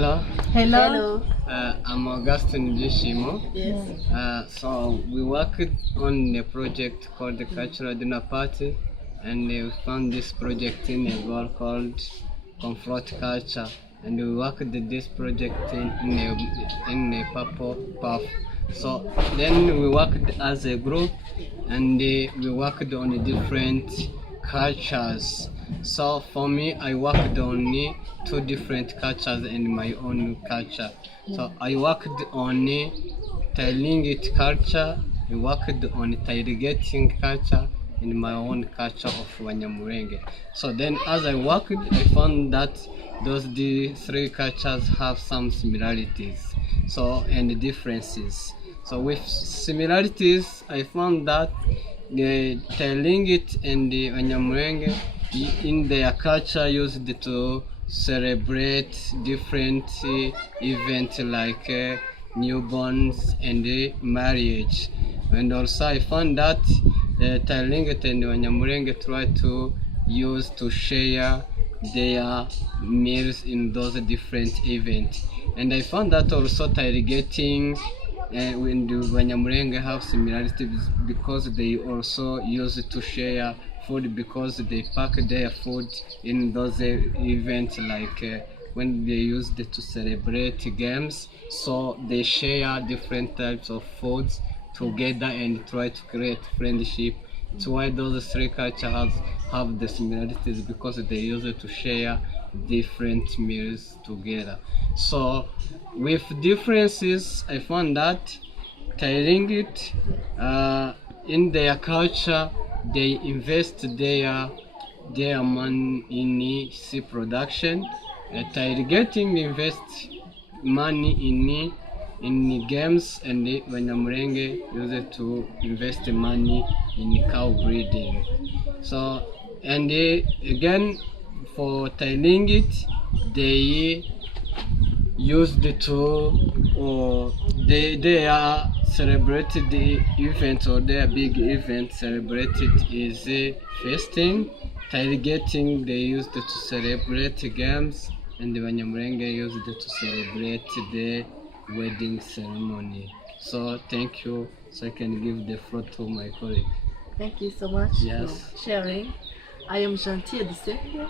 Hello. Hello. I'm Augustine Gishimo. Yes. So we worked on a project called the Cultural Dinner Party, and we found this project in a goal called Confront Culture, and we worked this project in a purple path. So then we worked as a group, and we worked on different cultures. So for me, I worked on two different cultures and my own culture. So I worked on Tailingit culture, I worked on irrigating culture and my own culture of Wanyamurenge. So then as I worked, I found that the three cultures have some similarities and differences. So with similarities, I found that the Tailingit and the Wanyamurenge in their culture used to celebrate different events like newborns and marriage. And also I found that Talinget and Wanyamurenge try to use to share their meals in those different events. And I found that also irrigating when the Wanyamurenge have similarities because they also use to share food because they pack their food in those events like when they used to celebrate games, so they share different types of foods together and try to create friendship. That's why those three cultures have the similarities because they use it to share different meals together. So with differences, I found that Tailingit in their culture they invest their money in seed production. Irrigating invest money in games, and Wanyamurenge use it to invest money in cow breeding. So and again for Tailingit they used to or they are celebrated the event or their big event celebrated is feasting. Tailgating they used to celebrate games, and the Wanyamurenge used to celebrate the wedding ceremony. So thank you. So I can give the floor to my colleague. Thank you so much Yes. for sharing. I am Gentil Diseke.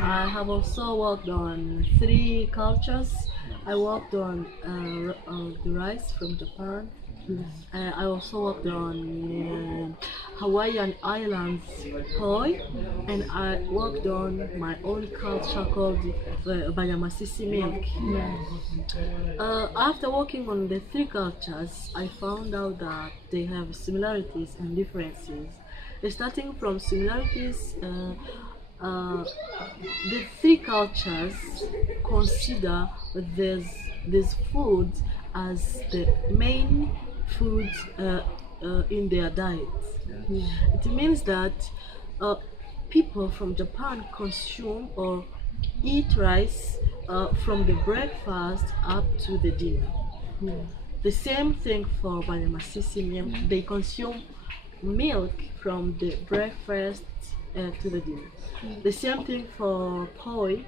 I have also worked on three cultures. I worked on the rice from Japan. I also worked on Hawaiian Islands poi, and I worked on my own culture called Bayamasisi milk. After working on the three cultures, I found out that they have similarities and differences. Starting from similarities, the three cultures consider these foods as the main foods in their diets. It means that people from Japan consume or eat rice from the breakfast up to the dinner. The same thing for Banyamasisi milk. They consume milk from the breakfast to the dinner. The same thing for poi.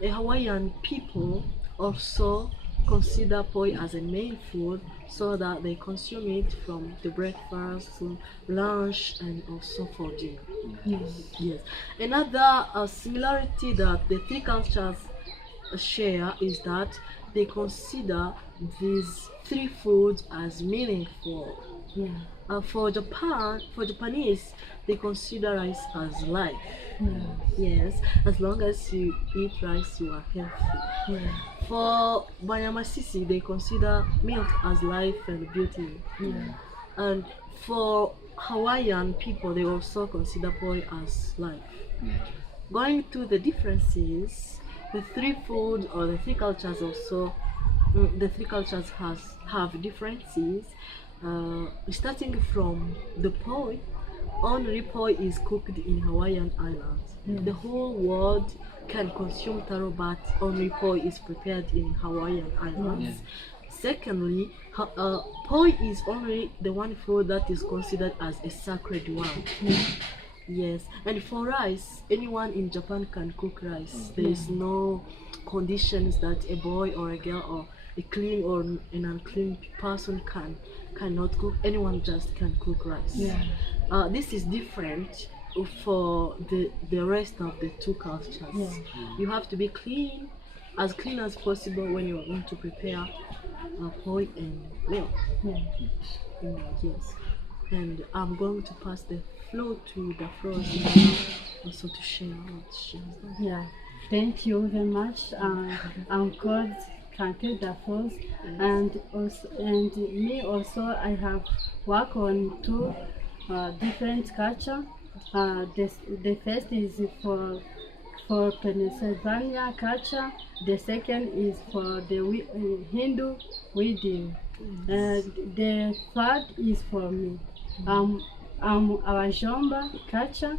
The Hawaiian people also consider poi as a main food, so that they consume it from the breakfast, lunch, and also for dinner. Yes. Another similarity that the three cultures share is that they consider these three foods as meaningful. For Japanese, they consider rice as life. Yes, as long as you eat rice, you are healthy. For Banyamasisi, they consider milk as life and beauty. And for Hawaiian people, they also consider poi as life. Going to the differences, the three foods or the three cultures also, the three cultures have differences. Starting from the poi, only poi is cooked in Hawaiian Islands. The whole world can consume taro, but only poi is prepared in Hawaiian Islands. Secondly, poi is only the one food that is considered as a sacred one. Yes, and for rice, anyone in Japan can cook rice. There is no conditions that a boy or a girl or a clean or an unclean person cannot cook. Anyone just can cook rice. Yeah. This is different for the rest of the two cultures. Yeah. You have to be as clean as possible when you are going to prepare boy and milk. Yeah. Yes. And I'm going to pass the floor to the floor also to share what she has done. Yeah, thank you very much. I'm called Kante Dafos, and me also. I have worked on two different culture. The first is for Pennsylvania culture. The second is for the Hindu wedding. The third is for me. Our Jomba culture.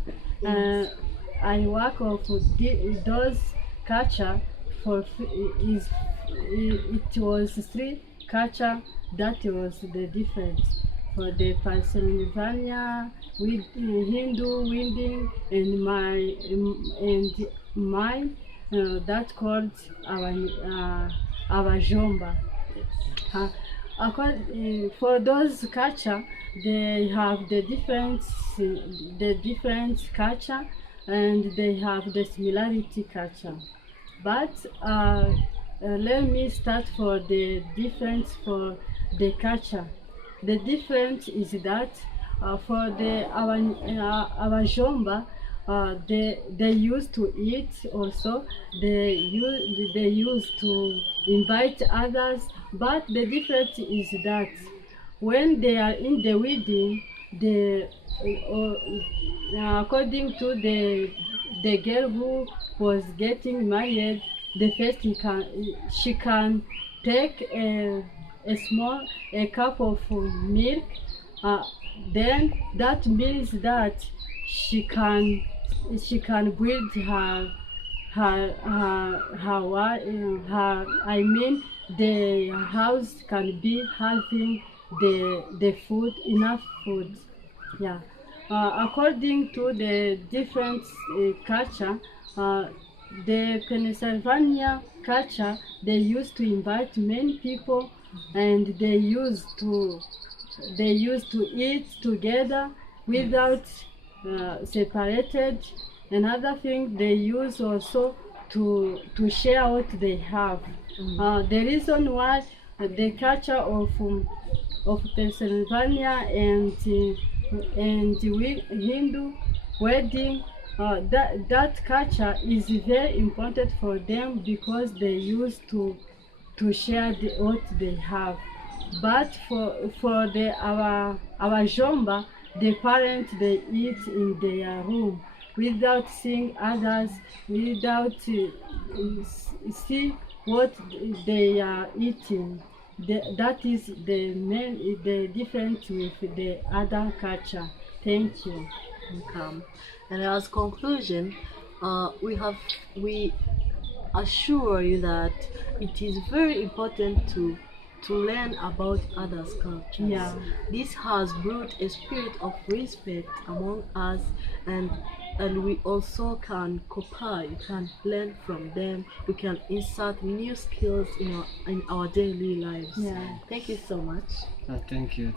I work of those culture it was three culture that was the difference for the Pennsylvania with Hindu wedding and my that called our Jomba. For those culture, they have the different culture, and they have the similarity culture. But let me start for the difference for the culture. The difference is that for our Jomba, they used to eat also. They used to invite others. But the difference is that when they are in the wedding, according to the girl who was getting married, the first she can take a cup of milk. Then that means that she can build her I mean the house can be having the food, enough food. Yeah. According to the different culture, the Pennsylvania culture, they used to invite many people, and they used to eat together without separated. Another thing, they use also to share what they have. The reason why the culture of Pennsylvania and Hindu wedding, that culture is very important for them because they used to share what they have. But for our Jomba, the parents they eat in their room without seeing others, without see what they are eating. That is the difference with the other culture. Thank you. Welcome. And as conclusion, we assure you that it is very important to learn about others' cultures. Yeah. This has brought a spirit of respect among us, and we also can copy, we can learn from them, we can insert new skills in our daily lives. Yeah. Thank you so much. Thank you.